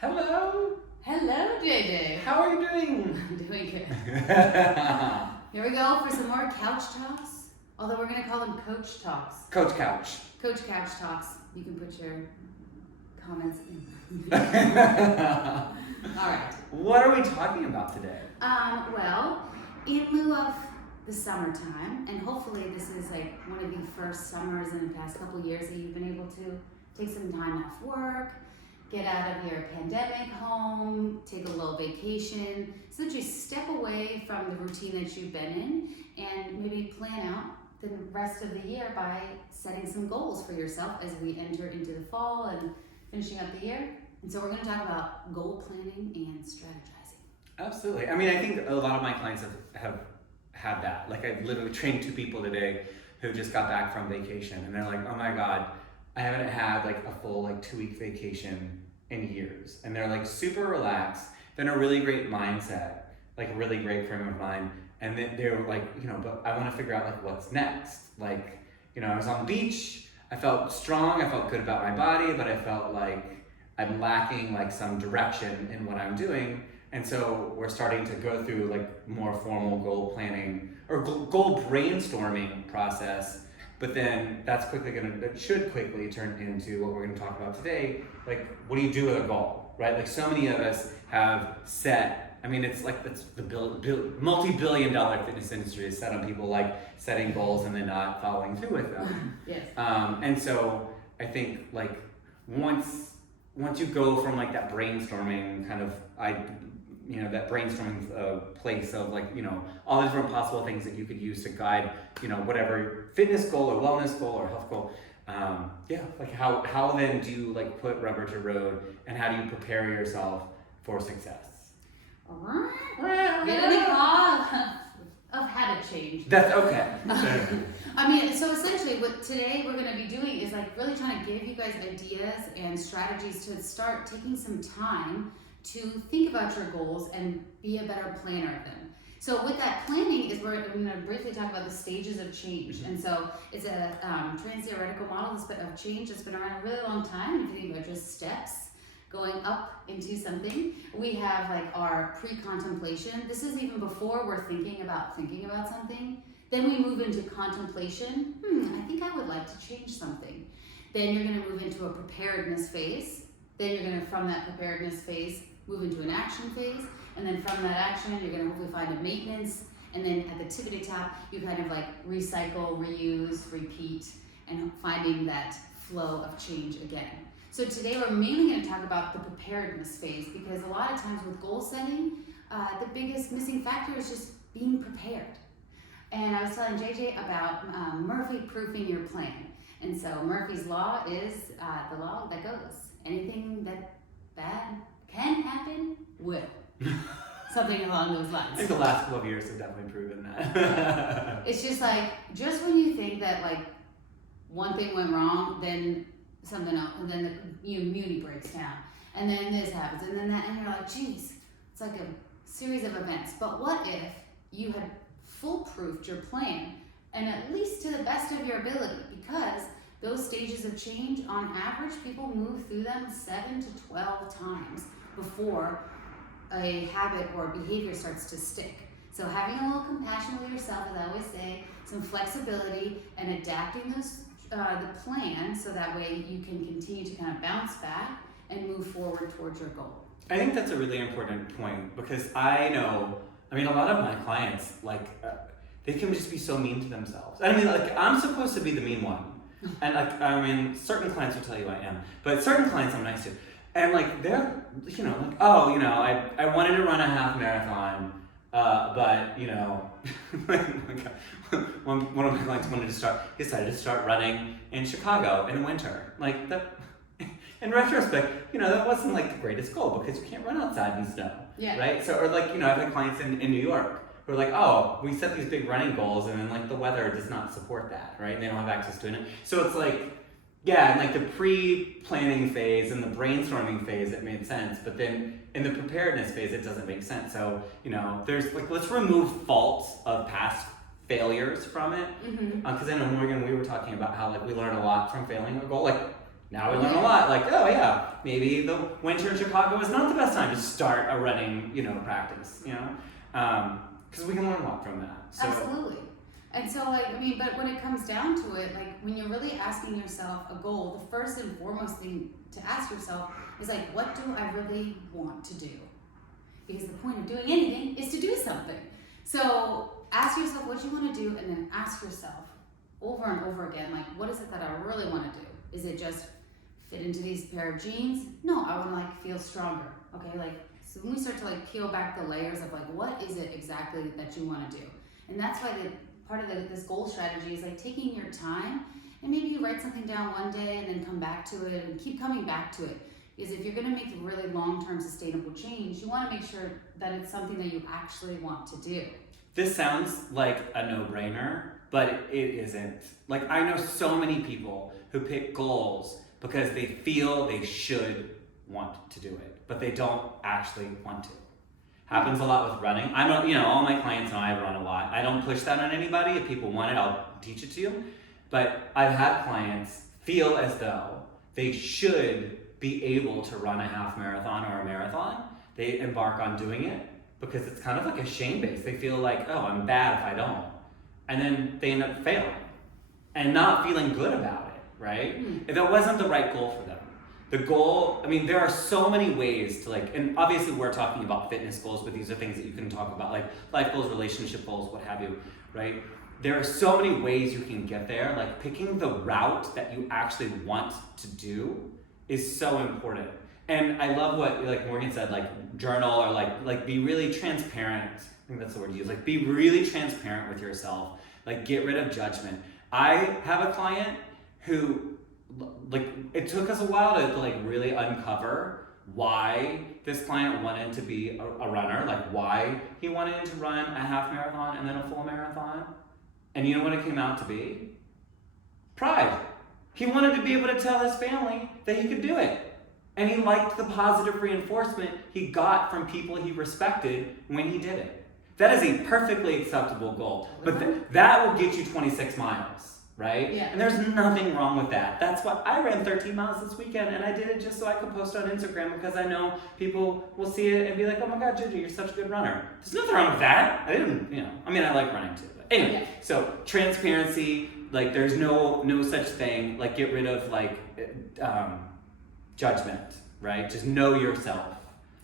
Hello. Hello, JJ. How are you doing? I'm doing good. Here we go for some more couch talks. Although we're going to call them coach talks. Coach Couch. Coach couch talks. You can put your comments in. All right. What are we talking about today? Well, in lieu of the summertime, and hopefully this is like one of the first summers in the past couple years that you've been able to take some time off work, get out of your pandemic home, take a little vacation, so that you step away from the routine that you've been in and maybe plan out the rest of the year by setting some goals for yourself as we enter into the fall and finishing up the year. And so we're going to talk about goal planning and strategizing. Absolutely. I mean, I think a lot of my clients have had that. Like, I've literally trained 2 people today who just got back from vacation, and they're like, oh my God, I haven't had like a full 2-week vacation in years. And they're like super relaxed. They're in a really great mindset, like a really great frame of mind. And then they're like, but I want to figure out like what's next. Like, I was on the beach, I felt strong, I felt good about my body, but I felt like I'm lacking like some direction in what I'm doing. And so we're starting to go through like more formal goal planning or goal brainstorming process. But then that should quickly turn into what we're going to talk about today. Like, what do you do with a goal, right? Like, so many of us have set, I mean, it's like the multi-billion-dollar fitness industry is set on people like setting goals and then not following through with them. Yes. And so I think like once you go from like that brainstorming kind of, that brainstorming place of like, all the different possible things that you could use to guide, whatever fitness goal or wellness goal or health goal. Like how then do you like put rubber to road, and how do you prepare yourself for success? Get in the call of habit change. That's okay. I mean, so essentially what today we're going to be doing is like really trying to give you guys ideas and strategies to start taking some time to think about your goals and be a better planner of them. So with that planning is we're going to briefly talk about the stages of change. Mm-hmm. And so it's a trans-theoretical model of change that's been around a really long time. If you think about just steps going up into something, we have like our pre-contemplation. This is even before we're thinking about something. Then we move into contemplation. I think I would like to change something. Then you're going to move into a preparedness phase. Then you're going to, from that preparedness phase, move into an action phase. And then from that action, you're going to hopefully find a maintenance. And then at the tippity top, you kind of like recycle, reuse, repeat, and finding that flow of change again. So today we're mainly going to talk about the preparedness phase, because a lot of times with goal setting, the biggest missing factor is just being prepared. And I was telling JJ about Murphy proofing your plan. And so Murphy's law is the law that goes, anything that bad can happen will. Something along those lines. I think the last couple of years have definitely proven that. It's just like, just when you think that like one thing went wrong, then something else, and then the immunity breaks down, and then this happens, and then that, and you're like, geez, it's like a series of events. But what if you had foolproofed your plan, and at least to the best of your ability, because those stages of change, on average, people move through them 7 to 12 times before a habit or behavior starts to stick. So having a little compassion with yourself, as I always say, some flexibility, and adapting the plan so that way you can continue to kind of bounce back and move forward towards your goal. I think that's a really important point, because a lot of my clients, they can just be so mean to themselves. I mean, like, I'm supposed to be the mean one. And certain clients will tell you I am, but certain clients I'm nice to. And like, they're, I wanted to run a half marathon, but one of my clients decided to start running in Chicago in winter. Like, that, in retrospect, that wasn't like the greatest goal, because you can't run outside in snow, right? So, or like, I've had clients in New York who are like, oh, we set these big running goals, and then like the weather does not support that, right? And they don't have access to it. So it's like, yeah, in like the pre-planning phase and the brainstorming phase, it made sense. But then in the preparedness phase, it doesn't make sense. So, there's like, let's remove faults of past failures from it. Because I know, Morgan, we were talking about how like we learn a lot from failing a goal. Like, now we learn a lot. Like, oh yeah, Maybe the winter in Chicago is not the best time to start a running, practice, because we can learn a lot from that. So, absolutely. And so, but when it comes down to it, when you're really asking yourself a goal, the first and foremost thing to ask yourself is what do I really want to do? Because the point of doing anything is to do something. So ask yourself what you want to do, and then ask yourself over and over again, what is it that I really want to do? Is it just fit into these pair of jeans? No, I want to feel stronger. Okay, so when we start to peel back the layers of what is it exactly that you want to do? And that's why part of this goal strategy is taking your time, and maybe you write something down one day and then come back to it and keep coming back to it. Because if you're going to make a really long-term sustainable change, you want to make sure that it's something that you actually want to do. This sounds like a no-brainer, but it isn't. I know so many people who pick goals because they feel they should want to do it, but they don't actually want to. Happens a lot with running. All my clients know I run a lot. I don't push that on anybody. If people want it, I'll teach it to you. But I've had clients feel as though they should be able to run a half marathon or a marathon. They embark on doing it because it's kind of a shame base. They feel oh, I'm bad if I don't. And then they end up failing and not feeling good about it, right? If that wasn't the right goal for them. The goal, there are so many ways to and obviously we're talking about fitness goals, but these are things that you can talk about, life goals, relationship goals, what have you, right? There are so many ways you can get there. Picking the route that you actually want to do is so important. And I love what Morgan said, journal or be really transparent. I think that's the word to use. Be really transparent with yourself. Get rid of judgment. I have a client who it took us a while to really uncover why this client wanted to be a runner, why he wanted to run a half marathon and then a full marathon. And you know what it came out to be? Pride. He wanted to be able to tell his family that he could do it. And he liked the positive reinforcement he got from people he respected when he did it. That is a perfectly acceptable goal. But that will get you 26 miles, right? Yeah. And there's nothing wrong with that. That's why I ran 13 miles this weekend, and I did it just so I could post on Instagram because I know people will see it and be like, oh my God, Juju, you're such a good runner. There's nothing wrong with that. I like running too. But anyway, So transparency, there's no such thing. Get rid of judgment, right? Just know yourself.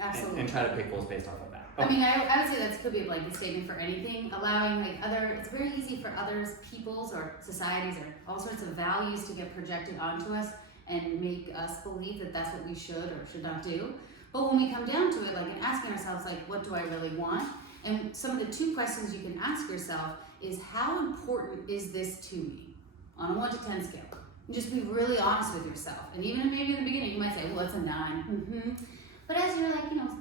Absolutely. And try to pick goals based off of that. I would say that could be a blanket statement for anything, allowing it's very easy for others, people's or societies or all sorts of values to get projected onto us and make us believe that that's what we should or should not do. But when we come down to it, and asking ourselves, what do I really want? And some of the 2 questions you can ask yourself is, how important is this to me? On a 1 to 10 scale. And just be really honest with yourself. And even maybe in the beginning, you might say, well, it's a 9. But as you're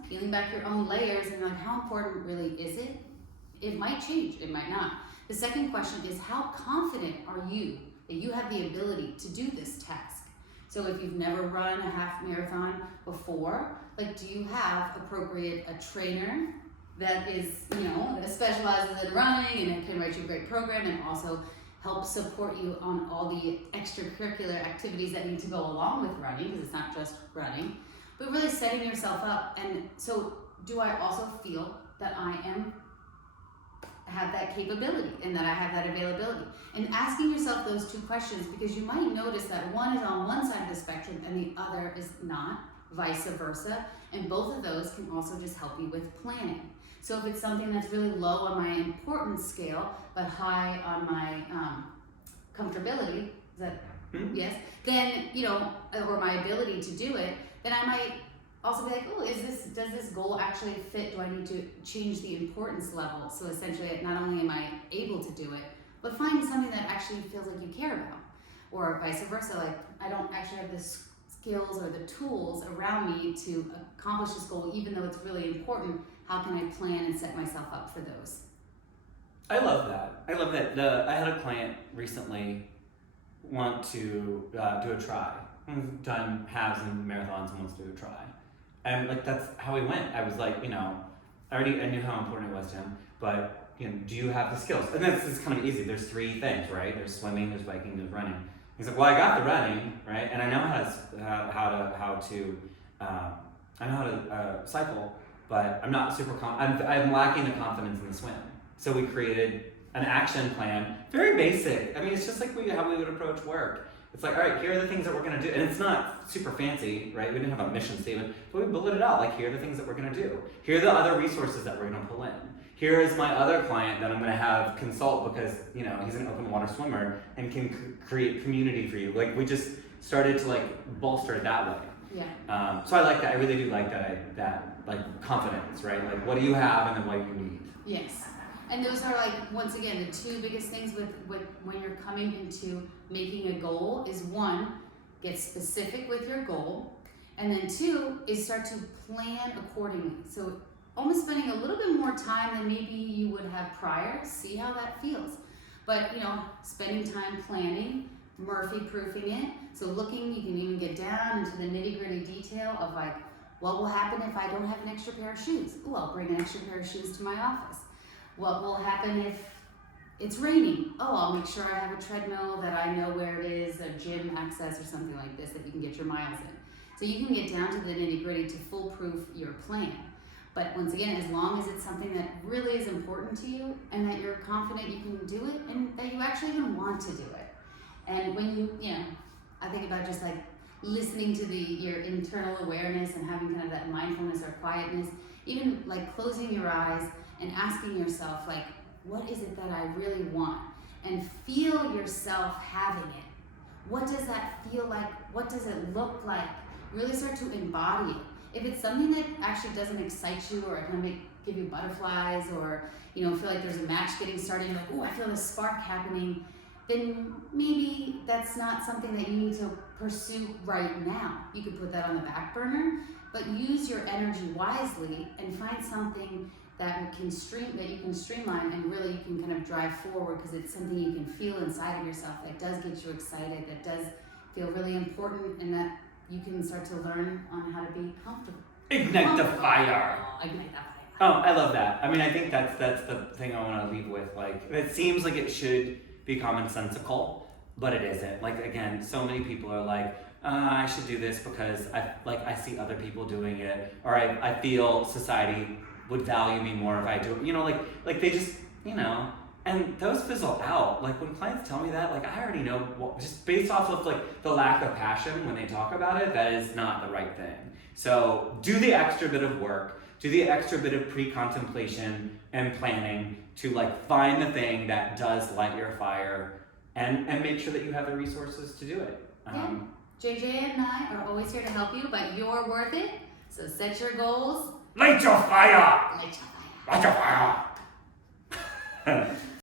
peeling back your own layers and how important really is it? It might change, it might not. The second question is, how confident are you that you have the ability to do this task? So if you've never run a half marathon before, do you have a trainer that is, that specializes in running and it can write you a great program and also help support you on all the extracurricular activities that need to go along with running, because it's not just running. But really setting yourself up. And so do I also feel that I have that capability and that I have that availability? And asking yourself those 2 questions, because you might notice that one is on one side of the spectrum and the other is not, vice versa. And both of those can also just help you with planning. So if it's something that's really low on my importance scale, but high on my comfortability, is that, yes? Then, or my ability to do it, then I might also be does this goal actually fit? Do I need to change the importance level? So essentially, not only am I able to do it, but find something that actually feels like you care about. Or vice versa, I don't actually have the skills or the tools around me to accomplish this goal, even though it's really important. How can I plan and set myself up for those? I love that. I had a client recently want to do a try. We've done halves and marathons and wants to do a try. And that's how we went. I was I knew how important it was to him, but do you have the skills? And that's kind of easy. There's 3 things, right? There's swimming, there's biking, there's running. He's like, well, I got the running, right? And I know I know how to cycle, but I'm not super, I'm lacking the confidence in the swim. So we created an action plan, very basic. I mean, it's just like how we would approach work. It's like, all right, here are the things that we're gonna do. And it's not super fancy, right? We didn't have a mission statement, but we bulleted it out. Like, here are the things that we're gonna do. Here are the other resources that we're gonna pull in. Here is my other client that I'm gonna have consult because, you know, he's an open water swimmer and can create community for you. Like, we just started to like bolster it that way. Yeah. So I like that. I really do like that like confidence, right? Like, what do you have and then what you need. Yes. And those are like, once again, the two biggest things with when you're coming into making a goal is one, get specific with your goal. And then two is start to plan accordingly. So almost spending a little bit more time than maybe you would have prior, see how that feels. But, you know, spending time planning, Murphy proofing it. So looking, you can even get down into the nitty gritty detail of like, what will happen if I don't have an extra pair of shoes? Oh, I'll bring an extra pair of shoes to my office. What will happen if it's raining? Oh, I'll make sure I have a treadmill that I know where it is, a gym access or something like this that you can get your miles in. So you can get down to the nitty gritty to foolproof your plan. But once again, as long as it's something that really is important to you and that you're confident you can do it and that you actually even want to do it. And when you know, I think about just like listening to your internal awareness and having kind of that mindfulness or quietness, even like closing your eyes and asking yourself like, what is it that I really want? And feel yourself having it. What does that feel like? What does it look like? Really start to embody it. If it's something that actually doesn't excite you or kind of give you butterflies or, you know, feel like there's a match getting started, you're like, oh, I feel this spark happening, then maybe that's not something that you need to pursue right now. You could put that on the back burner, but use your energy wisely and find something that you can streamline and really you can kind of drive forward because it's something you can feel inside of yourself that does get you excited, that does feel really important, and that you can start to learn on how to be comfortable. Ignite the fire. Ignite that fire. Oh, I love that. I mean, I think that's the thing I want to leave with. Like, it seems like it should be commonsensical, but it isn't. Like, again, so many people are like, I should do this because I see other people doing it, or I feel society would value me more if I do it. You know, like they just, you know, and those fizzle out. Like, when clients tell me that, like, I already know, just based off of like the lack of passion when they talk about it, that is not the right thing. So do the extra bit of work, do the extra bit of pre-contemplation and planning to like find the thing that does light your fire, and make sure that you have the resources to do it. JJ and I are always here to help you, but you're worth it. So set your goals. Light your fire! Light your fire. Light your fire!